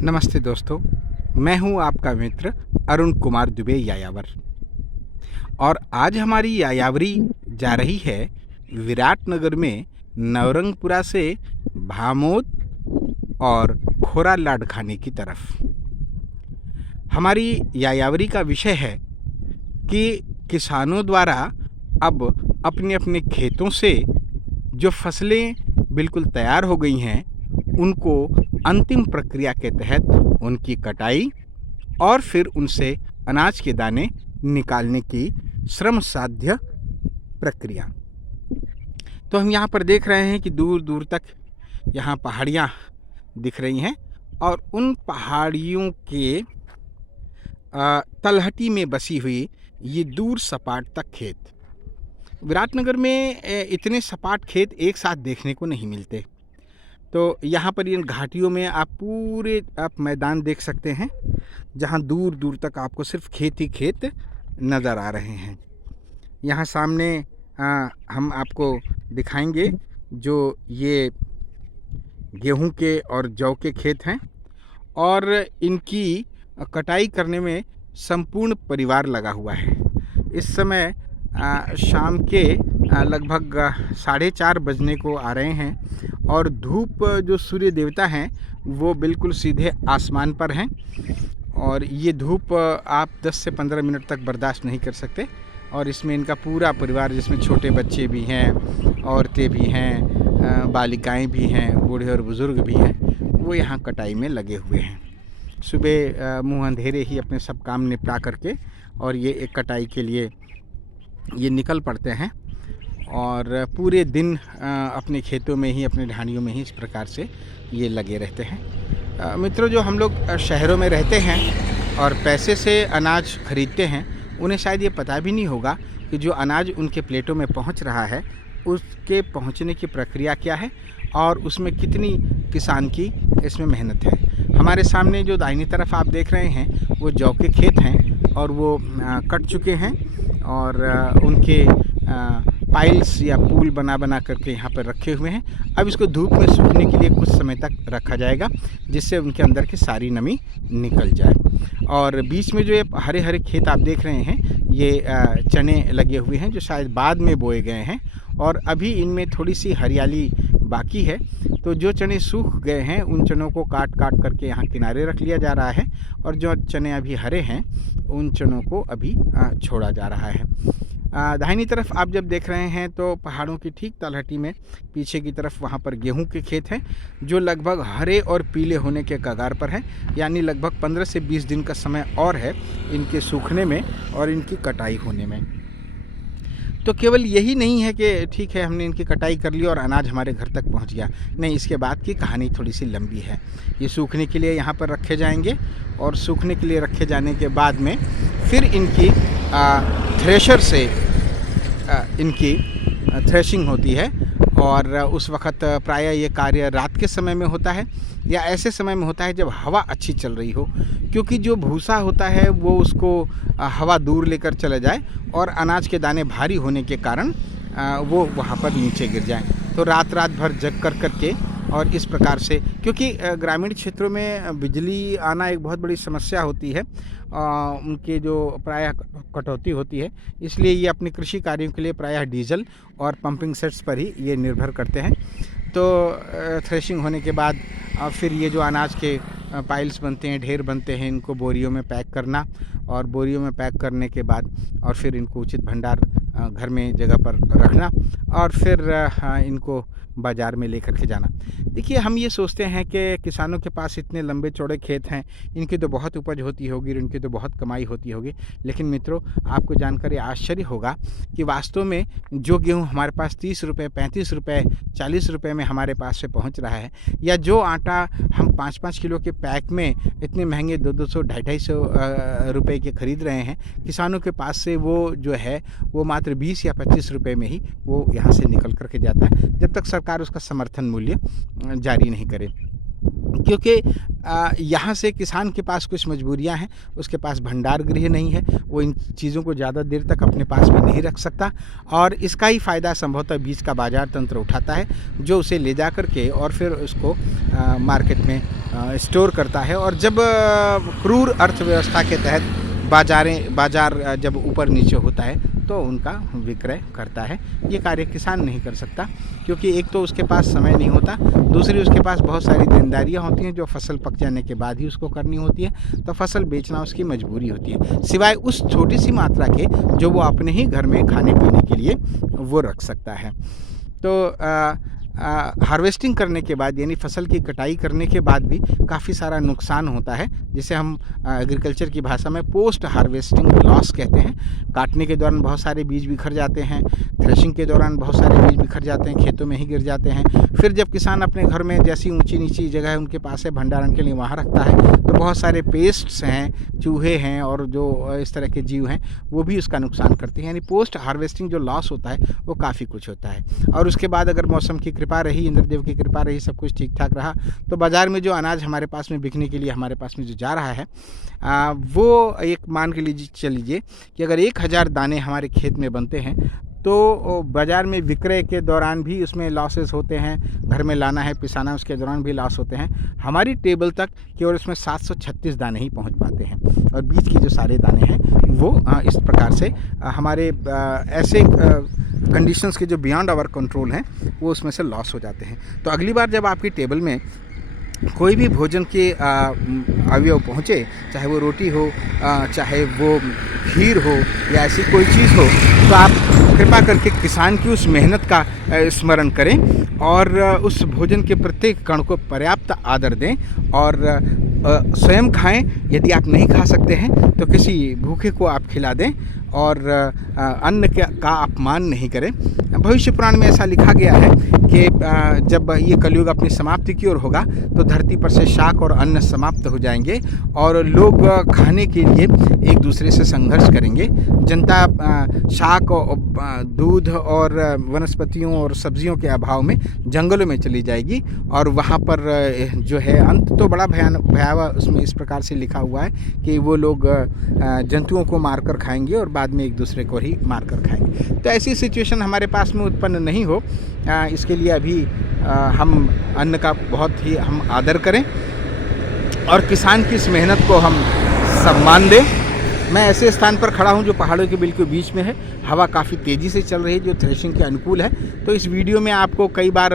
नमस्ते दोस्तों, मैं हूं आपका मित्र अरुण कुमार दुबे यायावर। और आज हमारी यायावरी जा रही है विराटनगर में नवरंगपुरा से भामोद और खोरा लाड खाने की तरफ। हमारी यायावरी का विषय है कि किसानों द्वारा अब अपने अपने खेतों से जो फसलें बिल्कुल तैयार हो गई हैं उनको अंतिम प्रक्रिया के तहत उनकी कटाई और फिर उनसे अनाज के दाने निकालने की श्रम साध्य प्रक्रिया। तो हम यहाँ पर देख रहे हैं कि दूर दूर तक यहाँ पहाड़ियाँ दिख रही हैं और उन पहाड़ियों के तलहटी में बसी हुई ये दूर सपाट तक खेत। विराटनगर में इतने सपाट खेत एक साथ देखने को नहीं मिलते। तो यहाँ पर इन घाटियों में आप मैदान देख सकते हैं जहाँ दूर दूर तक आपको सिर्फ खेत ही खेत नज़र आ रहे हैं। यहाँ सामने हम आपको दिखाएंगे जो ये गेहूं के और जौ के खेत हैं और इनकी कटाई करने में संपूर्ण परिवार लगा हुआ है। इस समय शाम के लगभग 4:30 बजने को आ रहे हैं और धूप जो सूर्य देवता हैं वो बिल्कुल सीधे आसमान पर हैं और ये धूप आप 10 से 15 मिनट तक बर्दाश्त नहीं कर सकते। और इसमें इनका पूरा परिवार जिसमें छोटे बच्चे भी हैं, औरतें भी हैं, बालिकाएं भी हैं, बूढ़े और बुज़ुर्ग भी हैं, वो यहाँ कटाई में लगे हुए हैं। सुबह मुँह अंधेरे ही अपने सब काम निपटा करके और ये एक कटाई के लिए ये निकल पड़ते हैं और पूरे दिन अपने खेतों में ही, अपने ढानियों में ही इस प्रकार से ये लगे रहते हैं। मित्रों, जो हम लोग शहरों में रहते हैं और पैसे से अनाज खरीदते हैं उन्हें शायद ये पता भी नहीं होगा कि जो अनाज उनके प्लेटों में पहुंच रहा है उसके पहुंचने की प्रक्रिया क्या है और उसमें कितनी किसान की इसमें मेहनत है। हमारे सामने जो दाहिनी तरफ आप देख रहे हैं वो जौ के खेत हैं और वो कट चुके हैं और उनके पाइल्स या पूल बना करके यहाँ पर रखे हुए हैं। अब इसको धूप में सूखने के लिए कुछ समय तक रखा जाएगा जिससे उनके अंदर की सारी नमी निकल जाए। और बीच में जो ये हरे हरे खेत आप देख रहे हैं ये चने लगे हुए हैं जो शायद बाद में बोए गए हैं और अभी इनमें थोड़ी सी हरियाली बाकी है। तो जो चने सूख गए हैं उन चनों को काट करके यहाँ किनारे रख लिया जा रहा है और जो चने अभी हरे हैं उन चनों को अभी छोड़ा जा रहा है। दाहिनी तरफ आप जब देख रहे हैं तो पहाड़ों की ठीक तलहटी में पीछे की तरफ वहाँ पर गेहूं के खेत हैं जो लगभग हरे और पीले होने के कगार पर हैं। यानी लगभग 15 से 20 दिन का समय और है इनके सूखने में और इनकी कटाई होने में। तो केवल यही नहीं है कि ठीक है हमने इनकी कटाई कर ली और अनाज हमारे घर तक पहुंच गया, नहीं, इसके बाद की कहानी थोड़ी सी लंबी है। ये सूखने के लिए यहाँ पर रखे जाएंगे और सूखने के लिए रखे जाने के बाद में फिर इनकी थ्रेशर से इनकी थ्रेशिंग होती है और उस वक़्त प्रायः ये कार्य रात के समय में होता है या ऐसे समय में होता है जब हवा अच्छी चल रही हो, क्योंकि जो भूसा होता है वो उसको हवा दूर लेकर चले जाए और अनाज के दाने भारी होने के कारण वो वहाँ पर नीचे गिर जाएं। तो रात भर जग करके और इस प्रकार से, क्योंकि ग्रामीण क्षेत्रों में बिजली आना एक बहुत बड़ी समस्या होती है, उनके जो प्रायः कटौती होती है, इसलिए ये अपने कृषि कार्यों के लिए प्रायः डीजल और पंपिंग सेट्स पर ही ये निर्भर करते हैं। तो थ्रेशिंग होने के बाद फिर ये जो अनाज के पाइल्स बनते हैं, ढेर बनते हैं, इनको बोरियों में पैक करना और बोरियों में पैक करने के बाद और फिर इनको उचित भंडार घर में जगह पर रखना और फिर इनको बाज़ार में लेकर के जाना। देखिए, हम ये सोचते हैं कि किसानों के पास इतने लंबे चौड़े खेत हैं, इनकी तो बहुत उपज होती होगी, इनकी तो बहुत कमाई होती होगी, लेकिन मित्रों आपको जानकर आश्चर्य होगा कि वास्तव में जो गेहूँ हमारे पास 30 रुपये, 35 रुपये, 40 रुपये में हमारे पास से पहुँच रहा है, या जो आटा हम 5-5 किलो के पैक में इतने महंगे 200-200, 250 रुपये के खरीद रहे हैं, किसानों के पास से वो जो है वो मात्र 20 या 25 रुपये में ही वो यहाँ से निकल करके जाता है, जब तक सरकार उसका समर्थन मूल्य जारी नहीं करे। क्योंकि यहाँ से किसान के पास कुछ मजबूरियाँ हैं, उसके पास भंडार गृह नहीं है, वो इन चीज़ों को ज़्यादा देर तक अपने पास में नहीं रख सकता और इसका ही फ़ायदा संभवतः बीज का बाजार तंत्र उठाता है, जो उसे ले जा कर के और फिर उसको मार्केट में स्टोर करता है। और जब क्रूर अर्थव्यवस्था के तहत बाजार जब ऊपर नीचे होता है तो उनका विक्रय करता है। ये कार्य किसान नहीं कर सकता, क्योंकि एक तो उसके पास समय नहीं होता, दूसरी उसके पास बहुत सारी देनदारियाँ होती हैं जो फसल पक जाने के बाद ही उसको करनी होती है, तो फसल बेचना उसकी मजबूरी होती है, सिवाय उस छोटी सी मात्रा के जो वो अपने ही घर में खाने पीने के लिए वो रख सकता है। तो हार्वेस्टिंग करने के बाद यानी फसल की कटाई करने के बाद भी काफ़ी सारा नुकसान होता है, जिसे हम एग्रीकल्चर की भाषा में पोस्ट हार्वेस्टिंग लॉस कहते हैं। काटने के दौरान बहुत सारे बीज बिखर जाते हैं, थ्रेशिंग के दौरान बहुत सारे बीज बिखर जाते हैं, खेतों में ही गिर जाते हैं। फिर जब किसान अपने घर में जैसी ऊंची नीची जगह है उनके पास है भंडारण के लिए वहाँ रखता है, तो बहुत सारे पेस्ट्स हैं, चूहे हैं और जो इस तरह के जीव हैं वो भी उसका नुकसान करते हैं। यानी पोस्ट हार्वेस्टिंग जो लॉस होता है वो काफ़ी कुछ होता है। और उसके बाद अगर मौसम की कृपा रही, इंद्रदेव की कृपा रही, सब कुछ ठीक ठाक रहा, तो बाज़ार में जो अनाज हमारे पास में बिकने के लिए हमारे पास में जो जा रहा है वो एक मान के लीजिए कि अगर 1000 दाने हमारे खेत में बनते हैं तो बाज़ार में विक्रय के दौरान भी उसमें लॉसेस होते हैं, घर में लाना है पिसाना उसके दौरान भी लॉस होते हैं। हमारी टेबल तक केवल उसमें 736 दाने ही पहुंच पाते हैं और बीच के जो सारे दाने हैं वो इस प्रकार से हमारे ऐसे कंडीशंस के जो बियॉन्ड आवर कंट्रोल हैं वो उसमें से लॉस हो जाते हैं। तो अगली बार जब आपकी टेबल में कोई भी भोजन के अवयव पहुँचे, चाहे वो रोटी हो, चाहे वो खीर हो या ऐसी कोई चीज़ हो, तो आप कृपा करके किसान की उस मेहनत का स्मरण करें और उस भोजन के प्रत्येक कण को पर्याप्त आदर दें और स्वयं खाएं। यदि आप नहीं खा सकते हैं तो किसी भूखे को आप खिला दें और अन्न का अपमान नहीं करें। भविष्य पुराण में ऐसा लिखा गया है कि जब ये कलयुग अपनी समाप्ति की ओर होगा तो धरती पर से शाक और अन्न समाप्त हो जाएंगे और लोग खाने के लिए एक दूसरे से संघर्ष करेंगे। जनता शाक दूध और वनस्पतियों और सब्जियों के अभाव में जंगलों में चली जाएगी और वहाँ पर जो है अंत तो बड़ा भयावह उसमें इस प्रकार से लिखा हुआ है कि वो लोग जंतुओं को मारकर खाएंगे और बाद में एक दूसरे को ही मारकर खाएंगे। तो ऐसी सिचुएशन हमारे पास में उत्पन्न नहीं हो, इसके लिए अभी हम अन्न का बहुत ही हम आदर करें और किसान की इस मेहनत को हम सम्मान दें। मैं ऐसे स्थान पर खड़ा हूं जो पहाड़ों के बिल्कुल बीच में है, हवा काफ़ी तेज़ी से चल रही है जो थ्रेशिंग के अनुकूल है। तो इस वीडियो में आपको कई बार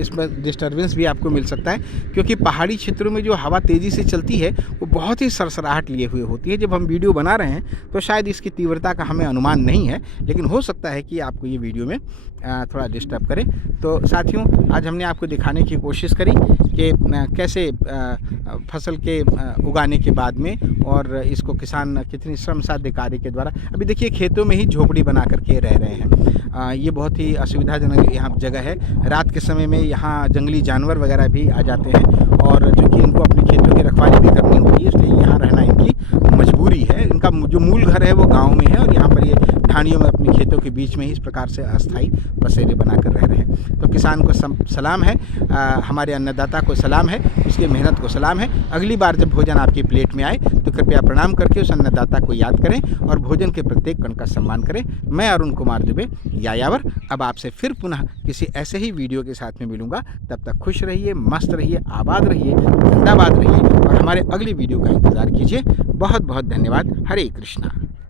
इसमें डिस्टर्बेंस भी आपको मिल सकता है, क्योंकि पहाड़ी क्षेत्रों में जो हवा तेज़ी से चलती है वो बहुत ही सरसराहट लिए हुए होती है। जब हम वीडियो बना रहे हैं तो शायद इसकी तीव्रता का हमें अनुमान नहीं है, लेकिन हो सकता है कि आपको ये वीडियो में थोड़ा डिस्टर्ब करे। तो साथियों, आज हमने आपको दिखाने की कोशिश करी कि कैसे फसल के उगाने के बाद में और इसको किसान कितनी श्रम साध्य कार्य के द्वारा, अभी देखिए खेतों में ही झोपड़ी बना करके रह रहे हैं। ये बहुत ही असुविधाजनक यहाँ जगह है। रात के समय में यहाँ जंगली जानवर वगैरह भी आ जाते हैं और चूँकि इनको अपने खेतों की रखवाली भी करनी होती है, इसलिए यहाँ रहना इनकी मजबूरी है। इनका जो मूल घर है वो गाँव में है और यहाँ पर ये ढानियों में अपने खेतों के बीच में ही इस प्रकार से अस्थायी बसेरे बनाकर रह रहे हैं। तो किसान को सलाम है, हमारे अन्नदाता को सलाम है, उसकी मेहनत को सलाम है। अगली बार जब भोजन आपकी प्लेट में आए तो कृपया प्रणाम करके उस अन्नदाता को याद करें और भोजन के प्रत्येक कण का सम्मान करें। मैं अरुण कुमार दुबे यायावर अब आपसे फिर पुनः किसी ऐसे ही वीडियो के साथ में मिलूंगा। तब तक खुश रहिए, मस्त रहिए, आबाद रहिए, जिंदाबाद रहिए और हमारे अगली वीडियो का इंतज़ार कीजिए। बहुत बहुत धन्यवाद। हरे कृष्णा।